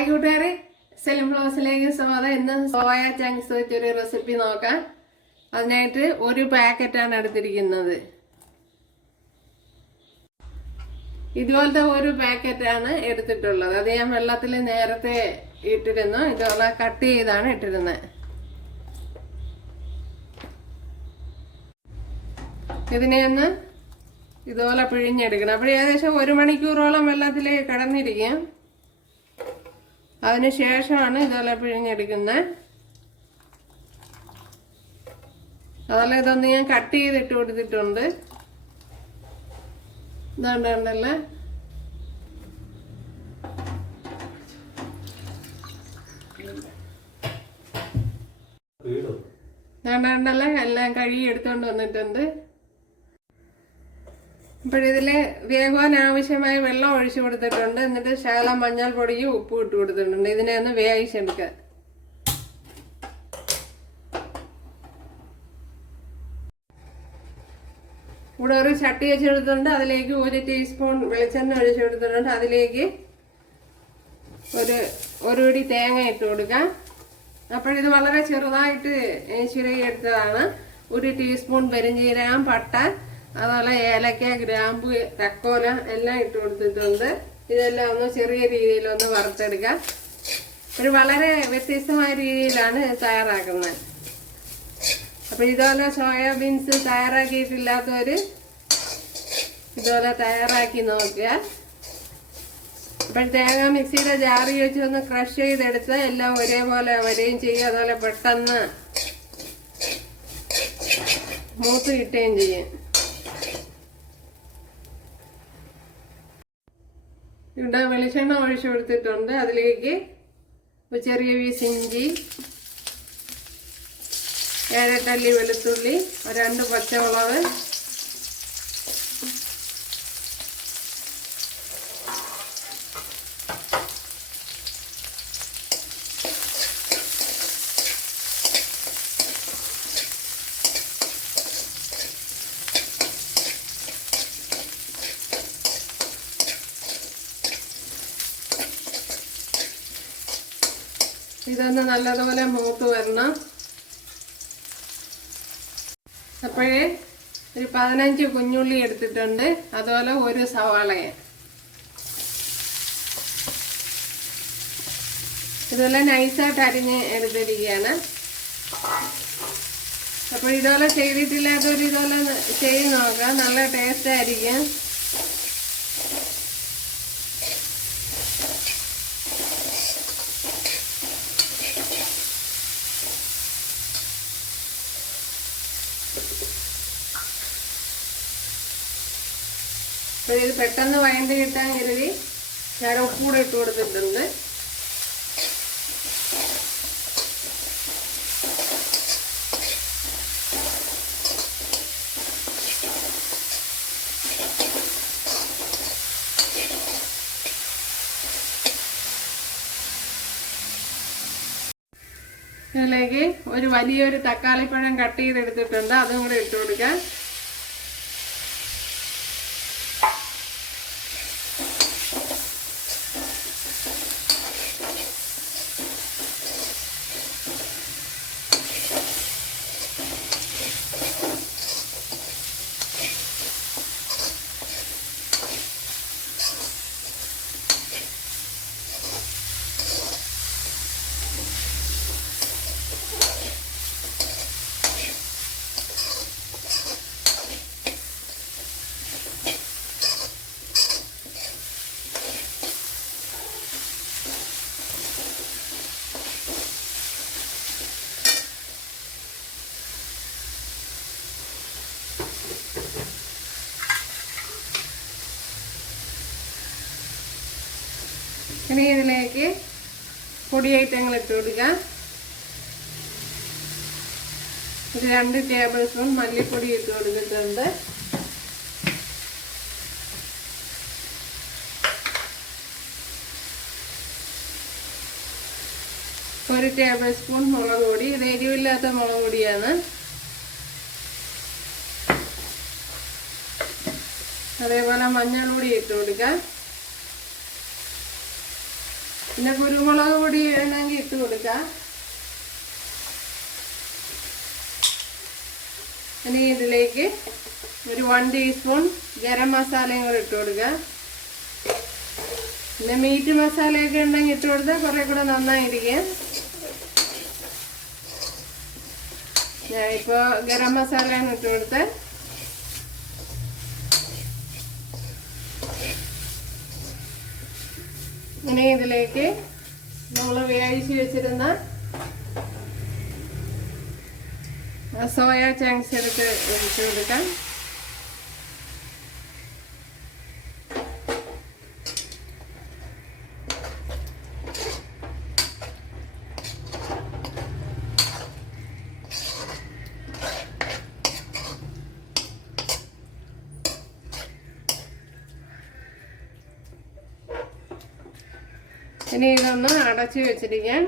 Hi കൂട്ടുകാരെ, സെലിം ബ്ലോസിലേക്ക് സ്വാഗതം. ഇന്ന് സോയ ചങ്ക്സ് വെച്ചൊരു റെസിപ്പി നോക്കാം. അതിനായിട്ട് ഒരു പാക്കറ്റാണ് എടുത്തിരിക്കുന്നത്. ഇതുപോലത്തെ ഒരു പാക്കറ്റാണ് എടുത്തിട്ടുള്ളത്. അത് ഞാൻ വെള്ളത്തിൽ നേരത്തെ ഇട്ടിരുന്നു. ഇതുപോലെ കട്ട് ചെയ്താണ് ഇട്ടിരുന്നത്. ഇതിനെ ഒന്ന് ഇതുപോലെ പിഴിഞ്ഞെടുക്കണം. അപ്പോൾ ഏകദേശം 1 മണിക്കൂറോളം വെള്ളത്തിൽ കിടന്നിരിക്കും. അതിന് ശേഷമാണ് ഇതുപോലെ പിഴിഞ്ഞെടുക്കുന്നത്. അതുപോലെ ഇതൊന്ന് ഞാൻ കട്ട് ചെയ്തിട്ട് കൊടുത്തിട്ടുണ്ട്. ഇതുണ്ടല്ലേ, ഇതുണ്ടല്ലേ, എല്ലാം കഴുകി എടുത്തോണ്ട് വന്നിട്ടുണ്ട്. ഇപ്പോഴിതില് വേകുവാൻ ആവശ്യമായ വെള്ളം ഒഴിച്ചു കൊടുത്തിട്ടുണ്ട്. എന്നിട്ട് ശകലം മഞ്ഞൾപ്പൊടിയും ഉപ്പും ഇട്ട് കൊടുത്തിട്ടുണ്ട്. ഇതിനെ ഒന്ന് വേവിച്ചെടുക്കാൻ. ഇവിടെ ഒരു ചട്ടി വെച്ചെടുത്തിട്ടുണ്ട്. അതിലേക്ക് 1 ടീസ്പൂൺ വെളിച്ചെണ്ണ ഒഴിച്ചു കൊടുത്തിട്ടുണ്ട്. അതിലേക്ക് ഒരു പിടി തേങ്ങ ഇട്ട് കൊടുക്കാം. അപ്പോഴിത് വളരെ ചെറുതായിട്ട് ചിരകിയെടുത്തതാണ്. 1 ടീസ്പൂൺ പെരുംജീരകം, പട്ട, അതുപോലെ ഏലക്ക, ഗ്രാമ്പു, തക്കോല എല്ലാം ഇട്ട് കൊടുത്തിട്ടുണ്ട്. ഇതെല്ലാം ഒന്ന് ചെറിയ രീതിയിലൊന്ന് വറുത്തെടുക്കാം. ഒരു വളരെ വ്യത്യസ്തമായ രീതിയിലാണ് തയ്യാറാക്കുന്നത്. അപ്പൊ ഇതുപോലെ സോയാബീൻസ് തയ്യാറാക്കിയിട്ടില്ലാത്തവര് ഇതുപോലെ തയ്യാറാക്കി നോക്കുക. അപ്പോൾ തേങ്ങ മിക്സിയുടെ ജാറി വെച്ച് ഒന്ന് ക്രഷ് ചെയ്തെടുത്ത് എല്ലാം ഒരേപോലെ വരികയും ചെയ്യുക. അതുപോലെ പെട്ടെന്ന് മൂത്ത് കിട്ടുകയും ചെയ്യും. ഇവിടെ വെളിച്ചെണ്ണ ഒഴിച്ചു കൊടുത്തിട്ടുണ്ട്. അതിലേക്ക് ചെറിയ പീസ് ഇഞ്ചി, 7-8 അല്ലി വെളുത്തുള്ളി, 2 പച്ചമുളക്, ഇതൊന്ന് നല്ലതുപോലെ മൂത്ത് വരണം. അപ്പോഴേ ഒരു 15 കുഞ്ഞുള്ളി എടുത്തിട്ടുണ്ട്. അതുപോലെ 1 സവാളയെ ഇതെല്ലാം നൈസായിട്ട് അരിഞ്ഞ് എടുത്തിരിക്കുകയാണ്. അപ്പോൾ ഇതുപോലെ ചെയ്തിട്ടില്ലാത്തവർ ഇതുപോലെ ചെയ്ത് നോക്കാം. നല്ല ടേസ്റ്റ് ആയിരിക്കും. ഇത് പെട്ടെന്ന് വഴണ്ടി കിട്ടാൻ കരുതി ഞാൻ ഉപ്പ് കൂടെ ഇട്ട് കൊടുത്തിട്ടുണ്ട്. ഇതിലേക്ക് ഒരു വലിയൊരു തക്കാളിപ്പഴം കട്ട് ചെയ്തെടുത്തിട്ടുണ്ട്. അതും കൂടെ ഇട്ട് കൊടുക്കാം. ഇനി ഇതിലേക്ക് പൊടി ഐറ്റങ്ങൾ ഇട്ട് കൊടുക്കാം. ഒരു 2 ടേബിൾ സ്പൂൺ മല്ലിപ്പൊടി ഇട്ട് കൊടുത്തിട്ടുണ്ട്. ഒരു ടേബിൾ സ്പൂൺ മുളക് പൊടി. ഇത് എരിവില്ലാത്ത മുളക് പൊടിയാണ്. അതേപോലെ മഞ്ഞൾ പൊടി ഇട്ട് കൊടുക്കാം. പിന്നെ കുരുമുളക് പൊടി വേണമെങ്കിൽ ഇട്ട് കൊടുക്കാം. ഇനി ഇതിലേക്ക് ഒരു 1 ടീസ്പൂൺ ഗരം മസാലയും കൂടെ ഇട്ട് കൊടുക്കുക. പിന്നെ മീറ്റ് മസാലയൊക്കെ ഉണ്ടെങ്കിൽ ഇട്ട് കൊടുത്താൽ കുറെ കൂടെ നന്നായിരിക്കും. ഞാനിപ്പോൾ ഗരം മസാലയാണ് ഇട്ട് കൊടുത്തത്. ഇനി ഇതിലേക്ക് നമ്മൾ വേവിച്ച് വെച്ചിരുന്ന സോയ ചങ്ക്സ് എടുത്ത് ഒഴിച്ചു കൊടുക്കാം. ഇനി ഇതൊന്ന് അടച്ചു വെച്ചിരിക്കാൻ.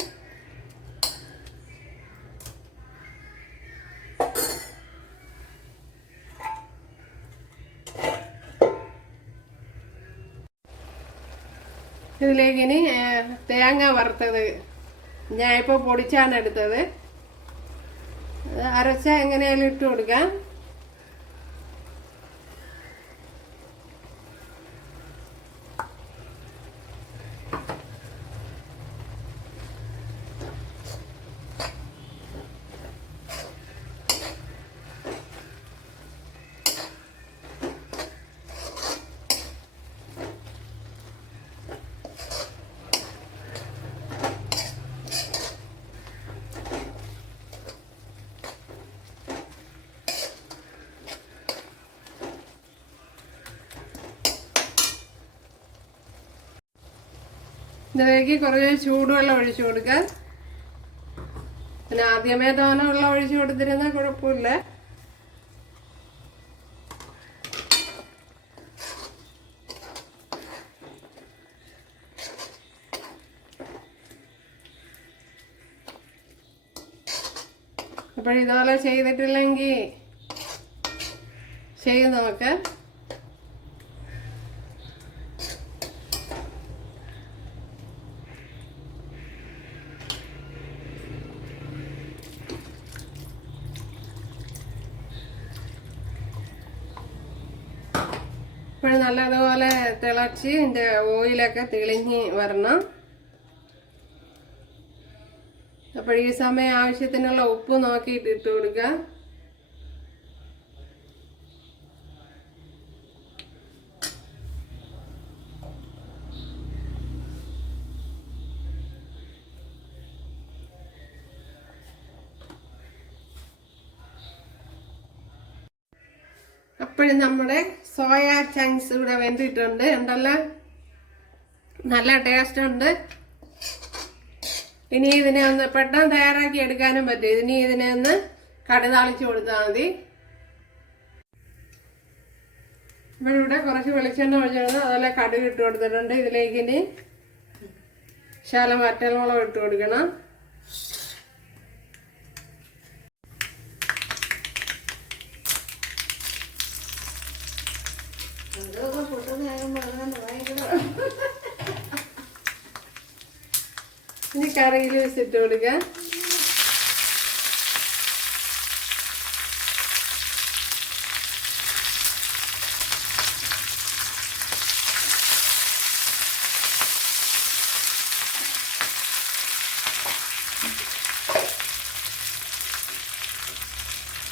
ഇതിലേക്ക് ഇനി തേങ്ങ വറുത്തത് ഞാനിപ്പോൾ പൊടിച്ചാണ് എടുത്തത്. അരച്ച എങ്ങനെയാലും ഇട്ട് കൊടുക്കാം. ഇതിലേക്ക് കുറച്ച് ചൂടുവെള്ളം ഒഴിച്ചു കൊടുക്കാൻ. പിന്നെ ആദ്യമേ തോന വെള്ളം ഒഴിച്ചു കൊടുത്തിരുന്നാൽ കുഴപ്പമില്ല. അപ്പോഴിതുപോലെ ചെയ്തിട്ടില്ലെങ്കിൽ ചെയ്ത് നമുക്ക്. ഇപ്പോൾ നല്ലതുപോലെ തിളച്ച് ഇതിൻ്റെ ഓയിലൊക്കെ തെളിഞ്ഞ് വരണം. അപ്പോൾ ഈ സമയം ആവശ്യത്തിനുള്ള ഉപ്പ് നോക്കിയിട്ട് ഇട്ട് കൊടുക്കുക. അപ്പോഴും നമ്മുടെ സോയ ചങ്ക്സ് ഇവിടെ വെന്തിട്ടുണ്ട്. ഉണ്ടല്ലോ, നല്ല ടേസ്റ്റ് ഉണ്ട്. ഇനി ഇതിനെ ഒന്ന് പെട്ടെന്ന് തയ്യാറാക്കി എടുക്കാനും പറ്റും. ഇതിനെ ഒന്ന് കടുതാളിച്ച് കൊടുത്താൽ മതി. ഇവിടെ കുറച്ച് വെളിച്ചെണ്ണ ഒഴിച്ചിട്ടുണ്ട്, അതുപോലെ കടുക് ഇട്ട് കൊടുത്തിട്ടുണ്ട്. ഇതിലേക്ക് ഇനി ശകലം വറ്റൽമുളക് ഇട്ട് കൊടുക്കണം. ഇനി കറിയിൽ വെച്ചിട്ട് കൊടുക്കുക.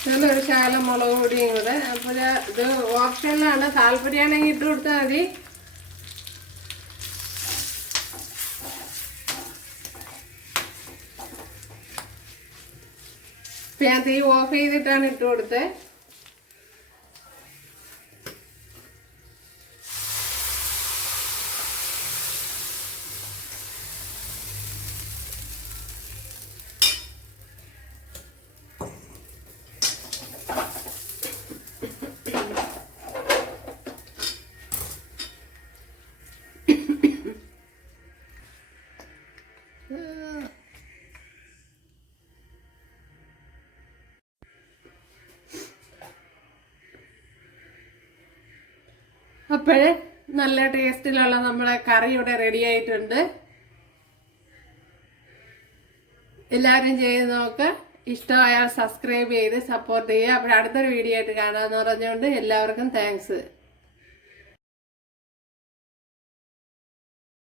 നല്ലൊരു ശകലം മുളക് പൊടിയും കൂടെ. അപ്പോൾ ഇത് ഓപ്ഷനിലാണ്, താല്പര്യമാണെങ്കിൽ ഇട്ട് കൊടുത്താൽ മതി. ഞാൻ തീ ഓഫ് ചെയ്തിട്ടാണ് ഇട്ട് കൊടുത്തത്. അപ്പോഴേ നല്ല ടേസ്റ്റിലുള്ള നമ്മുടെ കറി ഇവിടെ റെഡി ആയിട്ടുണ്ട്. എല്ലാവരും ചെയ്ത് നോക്ക്. ഇഷ്ടമായാൽ സബ്സ്ക്രൈബ് ചെയ്ത് സപ്പോർട്ട് ചെയ്യുക. അപ്പോൾ അടുത്തൊരു വീഡിയോ ആയിട്ട് കാണാമെന്ന് പറഞ്ഞുകൊണ്ട് എല്ലാവർക്കും താങ്ക്സ്.